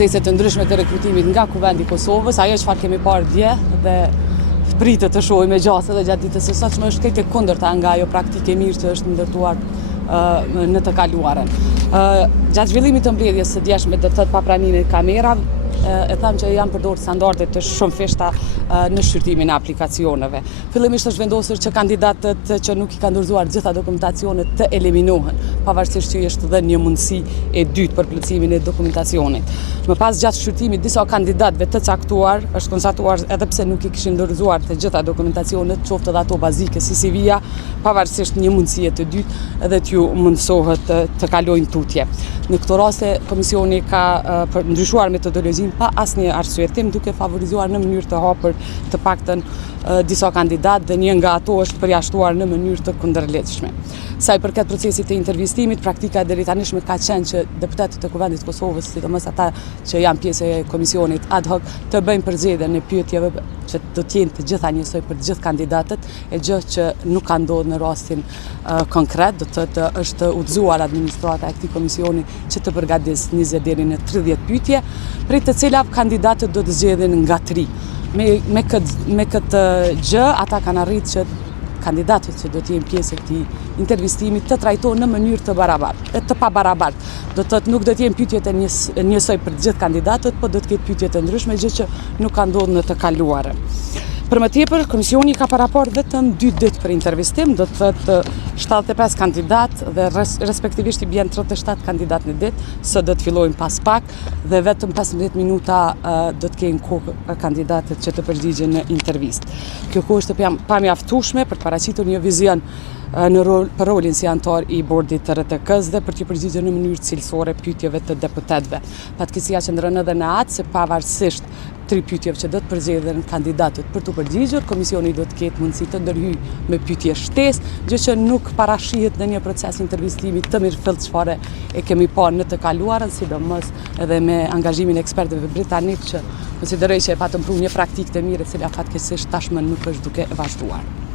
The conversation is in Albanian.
Procese të ndryshme të rekrutimit nga Kuvendi i Kosovës, ajo çfarë kemi parë dje dhe pritet të shohim gjatë dhe gjatë ditës së sotshme është krejt e kundërta nga ajo praktike mirë që është ndërtuar në të kaluarën. Gjatë zhvillimit të mbledhjes së djeshme të papranimin e kamerave, e tham që janë përdorur standarde të shumëfishta në shqyrtimin e aplikacioneve. Fillimisht është vendosur që kandidatët që nuk i kanë dorëzuar gjitha dokumentacionet të eliminohen, pavarësisht që është dhënë një mundësi e dytë për plotësimin e dokumentacionit. Më pas gjatë shqyrtimit disa kandidatëve të caktuar është konstatuar edhe pse nuk i kishin dorëzuar të gjitha dokumentacionet, qoftë edhe ato bazike si CV-ja, pavarësisht një mundësie të dytë edhe t'ju mundësohet të kalojnë tutje. Në këto raste komisioni ka ndryshuar metodologjinë pa asnjë arsyetim, duke favorizuar në mënyrë të hapur të paktën disa kandidatë dhe një nga ato është përjashtuar në mënyrë të kundërlehtëshme. Sa i përket procesit të intervistimit, praktika deri tanishme ka qenë që deputetët e Kuvendit të Kosovës, sidomos ata që janë pjesë e komisionit ad hoc, të bëjnë përzgjedhjen e pyetjeve që do të jenë të gjitha njësoj për të gjithë kandidatët, e gjë që nuk ka ndodhur në rastin konkret, do të thotë është udhëzuar administrata e këtij komisioni që të përgatisë 20 deri në 30 pyetje, prej të cilat kandidatët do të zgjedhin nga 3. Me këtë gjë ata kanë arritur që kandidatët që do të jenë pjesë e këtij intervistimi të trajtohen në mënyrë të pabarabartë. Do të thotë nuk do të jenë pyetjet e njësoj për të gjithë kandidatët, por do të ketë pyetje të ndryshme, gjë që nuk ka ndodhur në të kaluarën. Për më tepër, komisioni ka paraport vetëm 2 ditë për intervistim, do të thotë 75 kandidatë dhe respektivisht i bjen 37 kandidatë në ditë, së do të fillojnë pas pak dhe vetëm 15 minuta do të kenë kohë kandidatët që të përgjigjen në intervistë. Kjo kohë është pamjaftueshme për të paraqitur një vizion për rolin si antar i bordit të RTK-s dhe për të përgjigjer në mënyrë cilësore pyetjeve të deputetëve. Fatkeqësia qëndron edhe në atë se pavarësisht 3 pyetjeve që do të përzgjedhen kandidatët për të përgjigjur, komisioni do të ketë mundësi të ndërhyjë me pyetje shtesë, gjë që nuk parashihet në një proces intervistimi të mirëfillt çfarë e kemi parë në të kaluarën, sidomos edhe me angazhimin e ekspertëve britanik që konsideroj që e patëm pru një praktikë të mirë e cila fatkeqësisht tashmë nuk është duke vazhduar.